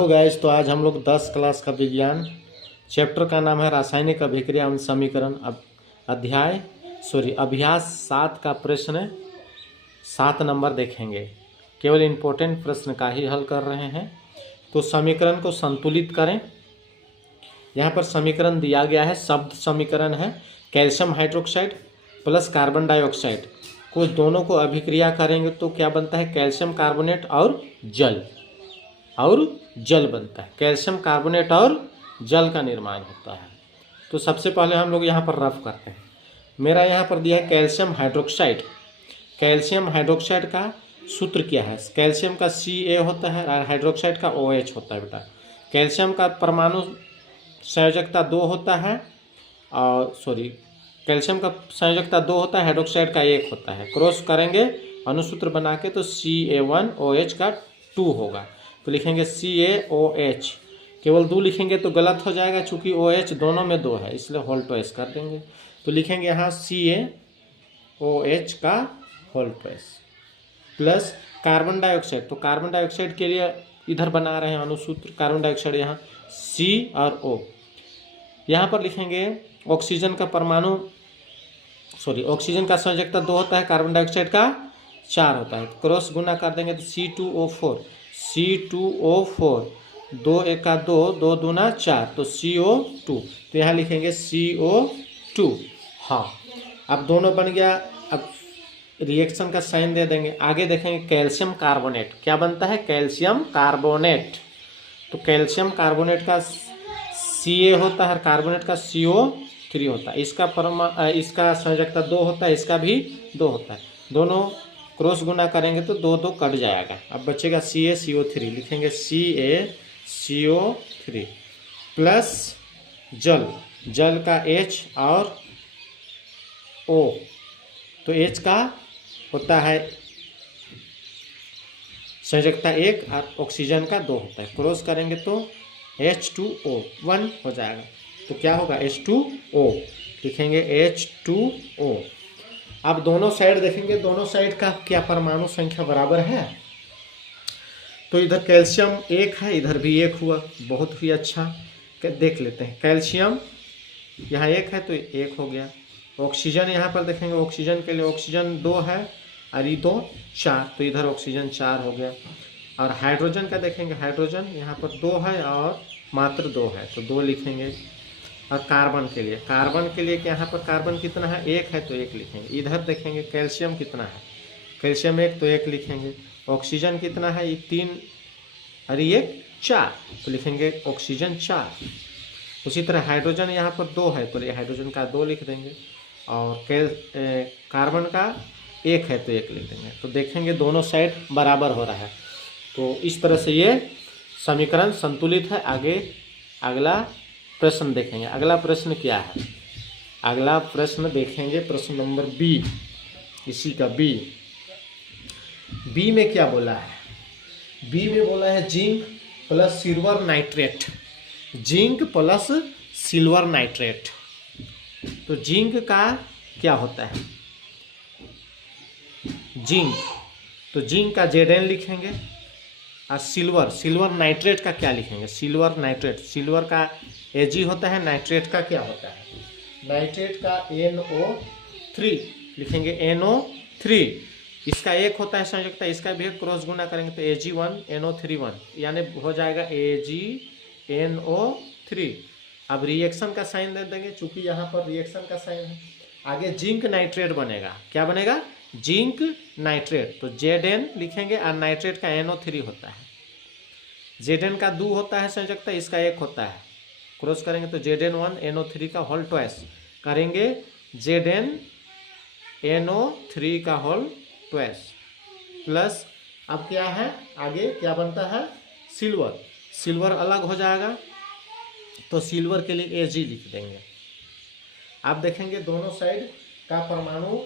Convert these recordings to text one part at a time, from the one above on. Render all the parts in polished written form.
तो गाइस, तो आज हम लोग 10 क्लास का विज्ञान चैप्टर का नाम है रासायनिक अभिक्रिया एवं समीकरण अभ्यास 7 का प्रश्न 7 नंबर देखेंगे। केवल इम्पोर्टेंट प्रश्न का ही हल कर रहे हैं। तो समीकरण को संतुलित करें। यहाँ पर समीकरण दिया गया है, शब्द समीकरण है। Calcium hydroxide plus carbon dioxide को दोनों को अभिक्रिया करेंगे तो क्या बनता है? कैल्शियम कार्बोनेट और जल बनता है। कैल्शियम कार्बोनेट और जल का निर्माण होता है। तो सबसे पहले हम लोग यहाँ पर रफ करते हैं। मेरा यहाँ पर दिया है कैल्शियम हाइड्रोक्साइड। कैल्शियम हाइड्रोक्साइड का सूत्र क्या है? कैल्शियम का Ca होता है और हाइड्रोक्साइड का OH होता है। बेटा, कैल्शियम का परमाणु संयोजकता 2 होता है कैल्शियम का संयोजकता 2 होता है, हाइड्रोक्साइड का 1 होता है। क्रॉस करेंगे अनुसूत्र बना के तो Ca1OH का 2 होगा। तो लिखेंगे CaOH। केवल 2 लिखेंगे तो गलत हो जाएगा, चूंकि OH दोनों में 2 है, इसलिए होल ट्वाइस कर देंगे। तो लिखेंगे यहाँ CaOH का whole twice plus carbon dioxide. तो कार्बन डाइऑक्साइड के लिए इधर बना रहे हैं अनुसूत्र। कार्बन डाइऑक्साइड यहाँ C और O। यहाँ पर लिखेंगे ऑक्सीजन का ऑक्सीजन का संयोजकता 2 होता है, कार्बन डाइऑक्साइड का 4 होता है। क्रॉस गुना कर देंगे तो C2O4 2 1 का 2, 2 दूना 4, तो CO2। तो यहाँ लिखेंगे CO2। हाँ, अब दोनों बन गया। अब रिएक्शन का साइन दे देंगे। आगे देखेंगे कैल्शियम कार्बोनेट क्या बनता है? Calcium carbonate. तो कैल्शियम कार्बोनेट का Ca होता है, कार्बोनेट का CO3 होता है। इसका संयोजकता 2 होता है, इसका भी 2 होता है। दोनों क्रॉस गुना करेंगे तो 2 2 कट जाएगा। अब बचेगा CaCO3। लिखेंगे CaCO3 प्लस जल का H और O। तो H का होता है संयोजकता 1 और ऑक्सीजन का 2 होता है। क्रॉस करेंगे तो H2O 1 हो जाएगा। तो क्या होगा? H2O। लिखेंगे H2O। अब दोनों साइड देखेंगे, दोनों साइड का क्या परमाणु संख्या बराबर है? तो इधर कैल्शियम 1 है, इधर भी 1 हुआ। बहुत ही अच्छा, देख लेते हैं। कैल्शियम यहाँ 1 है तो 1 हो गया। ऑक्सीजन यहाँ पर देखेंगे, ऑक्सीजन के लिए ऑक्सीजन 2 है और ये 2 4, तो इधर ऑक्सीजन 4 हो गया। और हाइड्रोजन का देखेंगे, हाइड्रोजन यहाँ पर 2 है और मात्र 2 है, तो 2 लिखेंगे। और कार्बन के लिए यहाँ पर कार्बन कितना है? 1 है तो 1 लिखेंगे। इधर देखेंगे कैल्शियम कितना है? कैल्शियम 1 तो 1 लिखेंगे। ऑक्सीजन कितना है? ये 3 और ये 4, तो लिखेंगे ऑक्सीजन 4। उसी तरह हाइड्रोजन यहाँ पर 2 है तो ये हाइड्रोजन का 2 लिख देंगे। और कार्बन का 1 है तो 1 लिख देंगे। तो देखेंगे दोनों साइड बराबर हो रहा है। तो इस तरह से ये समीकरण संतुलित है। आगे अगला प्रश्न देखेंगे। अगला प्रश्न क्या है? अगला प्रश्न देखेंगे प्रश्न नंबर बी। इसी का बी में क्या बोला है? बी में बोला है zinc plus silver nitrate. Zinc plus silver nitrate. तो जिंक का क्या होता है? तो जिंक का Zn लिखेंगे। और सिल्वर नाइट्रेट का क्या लिखेंगे? सिल्वर का Ag होता है, नाइट्रेट का क्या होता है? नाइट्रेट का NO3 लिखेंगे। NO3 इसका 1 होता है संयोजकता, इसका भी क्रॉस गुना करेंगे तो Ag1NO3 यानी हो जाएगा AgNO3। अब रिएक्शन का साइन दे देंगे, चूंकि यहाँ पर रिएक्शन का साइन है। आगे जिंक नाइट्रेट बनेगा। क्या बनेगा? Zinc nitrate. तो Zn लिखेंगे और नाइट्रेट का NO3 होता है। Zn का 2 होता है संयोजकता, इसका 1 होता है। क्रॉस करेंगे तो Zn1NO3 का होल ट्वाइस करेंगे। ZnNO3 का होल ट्वाइस प्लस अब क्या है? आगे क्या बनता है? सिल्वर अलग हो जाएगा, तो सिल्वर के लिए Ag लिख देंगे। आप देखेंगे दोनों साइड का परमाणु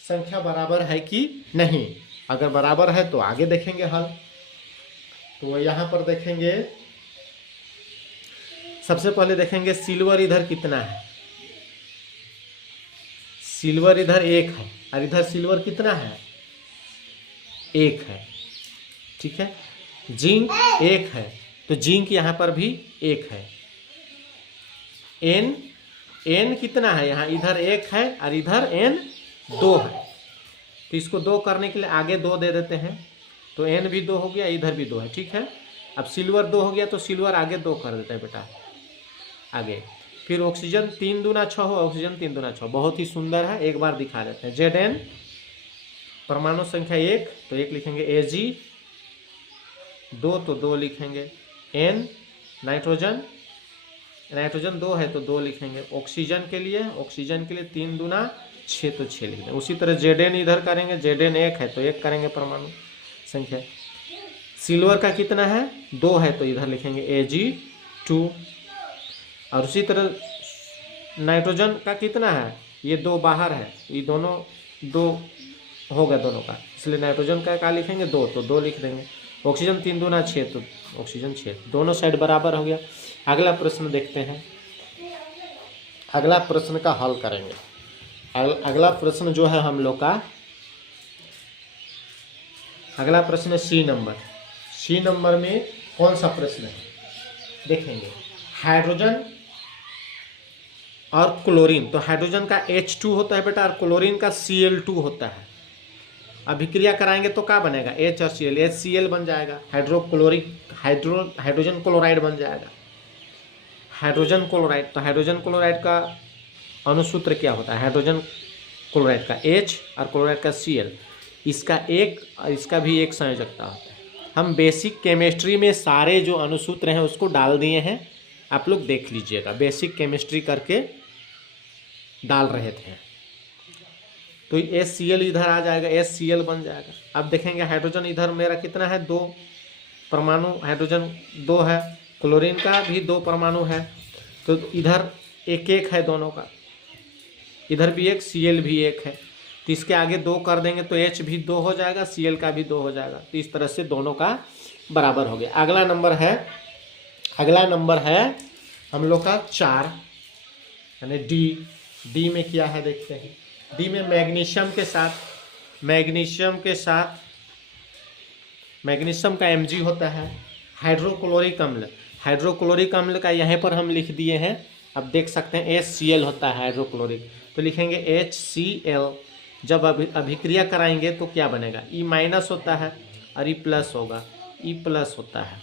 संख्या बराबर है कि नहीं। अगर बराबर है तो आगे देखेंगे हल। तो यहाँ पर देखेंगे, सबसे पहले देखेंगे सिल्वर इधर कितना है। सिल्वर इधर 1 है और इधर सिल्वर कितना है? 1 है। ठीक है, जिंक 1 है तो जिंक यहाँ पर भी 1 है। एन कितना है यहाँ, इधर 1 है और इधर N 2 है, तो इसको 2 करने के लिए आगे 2 दे देते हैं, तो N भी 2 हो गया, इधर भी 2 है, ठीक है। अब सिल्वर 2 हो गया तो सिल्वर आगे 2 कर देते हैं बेटा आगे। फिर ऑक्सीजन 3 दूना 6 हो, ऑक्सीजन 3 दूना 6, बहुत ही सुंदर है, एक बार दिखा देते हैं। Zn परमाणु संख्या 1 तो 1 लिखेंगे, Ag 2 तो 2 लिखेंगे, N नाइट्रोजन 2 है तो 2 लिखेंगे। ऑक्सीजन के लिए 3 दूना 6 तो 6 लिख दें। उसी तरह Zn इधर करेंगे, Zn 1 है तो 1 करेंगे परमाणु संख्या। सिल्वर का कितना है, 2 है तो इधर लिखेंगे Ag2। और उसी तरह नाइट्रोजन का कितना है, ये 2 बाहर है, ये दोनों 2 होगा दोनों का, इसलिए नाइट्रोजन का क्या लिखेंगे, 2 तो 2 लिख देंगे। ऑक्सीजन 3 दूना 6 तो ऑक्सीजन 6, दोनों साइड बराबर हो गया। अगला प्रश्न देखते हैं, अगला प्रश्न का हल करेंगे। अगला प्रश्न जो है हम लोग का, अगला प्रश्न सी नंबर में कौन सा प्रश्न है देखेंगे। हाइड्रोजन और क्लोरीन, तो हाइड्रोजन का H2 होता है बेटा और क्लोरीन का Cl2 होता है। अभिक्रिया कराएंगे तो क्या बनेगा, H और Cl, HCl बन जाएगा, हाइड्रोजन क्लोराइड बन जाएगा, हाइड्रोजन क्लोराइड। तो हाइड्रोजन क्लोराइड का अणुसूत्र क्या होता है, हाइड्रोजन क्लोराइड का H और क्लोराइड का Cl, इसका एक और इसका भी एक संयोजकता होता है। हम बेसिक केमिस्ट्री में सारे जो अणुसूत्र हैं उसको डाल दिए हैं, आप लोग देख लीजिएगा, बेसिक केमिस्ट्री करके डाल रहे थे। तो HCl इधर आ जाएगा, HCl बन जाएगा। अब देखेंगे हाइड्रोजन इधर मेरा कितना है, 2 परमाणु, हाइड्रोजन 2 है, क्लोरीन का भी 2 परमाणु है, तो इधर 1 है दोनों का, इधर भी 1, Cl भी 1 है, तो इसके आगे 2 कर देंगे तो H भी 2 हो जाएगा, Cl का भी 2 हो जाएगा, तो इस तरह से दोनों का बराबर हो गया। अगला नंबर है हम लोग का 4 यानी डी में क्या है देखते हैं। डी में मैग्नीशियम का Mg होता है। हाइड्रोक्लोरिक अम्ल का यहाँ पर हम लिख दिए हैं, अब देख सकते हैं HCl होता है हाइड्रोक्लोरिक, तो लिखेंगे HCl। जब अभिक्रिया कराएंगे तो क्या बनेगा, E- होता है और E+ होगा, E+ होता है।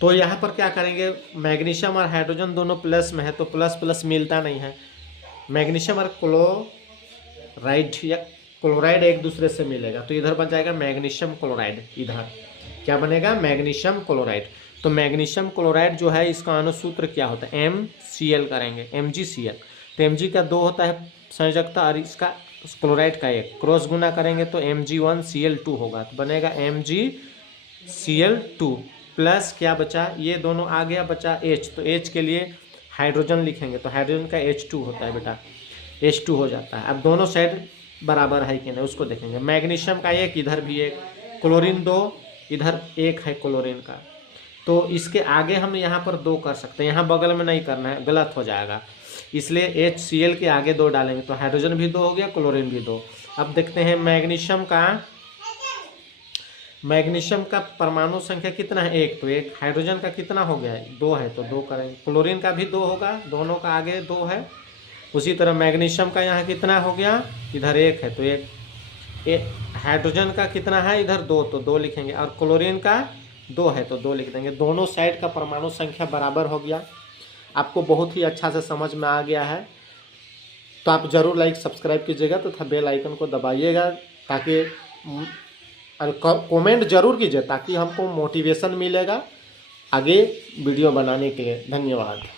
तो यहाँ पर क्या करेंगे, मैग्नीशियम और हाइड्रोजन दोनों प्लस में है तो प्लस प्लस मिलता नहीं है, मैग्नीशियम और क्लोराइड या क्लोराइड एक दूसरे से मिलेगा, तो इधर बन जाएगा मैग्नीशियम क्लोराइड, इधर क्या बनेगा, मैग्नीशियम क्लोराइड। तो मैग्नीशियम क्लोराइड जो है इसका अणुसूत्र क्या होता है, MCl करेंगे, MgCl। तो Mg का 2 होता है संयोजकता और इसका क्लोराइड का 1, क्रॉस गुना करेंगे तो Mg1Cl2 होगा, तो बनेगा MgCl2 प्लस क्या बचा, ये दोनों आ गया, बचा H, तो H के लिए हाइड्रोजन लिखेंगे, तो हाइड्रोजन का H2 होता है बेटा, H2 हो जाता है। अब दोनों साइड बराबर है कि नहीं उसको देखेंगे। मैग्नीशियम का 1, इधर भी 1, क्लोरीन 2, इधर 1 है क्लोरीन का, तो इसके आगे हम यहाँ पर 2 कर सकते हैं, यहाँ बगल में नहीं करना है, गलत हो जाएगा, इसलिए HCl के आगे 2 डालेंगे, तो हाइड्रोजन भी 2 हो गया, क्लोरीन भी 2। अब देखते हैं मैग्नीशियम का परमाणु संख्या कितना है, 1, तो 1, हाइड्रोजन का कितना हो गया है, 2 है तो 2 करेंगे, क्लोरीन का भी 2 होगा, दोनों का आगे 2 है। उसी तरह मैग्नीशियम का यहाँ कितना हो गया, इधर 1 है तो 1, हाइड्रोजन का कितना है, इधर 2 तो 2 लिखेंगे, और क्लोरीन का 2 है तो 2 लिख देंगे, दोनों साइड का परमाणु संख्या बराबर हो गया। आपको बहुत ही अच्छा से समझ में आ गया है, तो आप ज़रूर लाइक सब्सक्राइब कीजिएगा तथा बेल आइकन को दबाइएगा, ताकि कमेंट जरूर कीजिए ताकि हमको मोटिवेशन मिलेगा आगे वीडियो बनाने के लिए। धन्यवाद।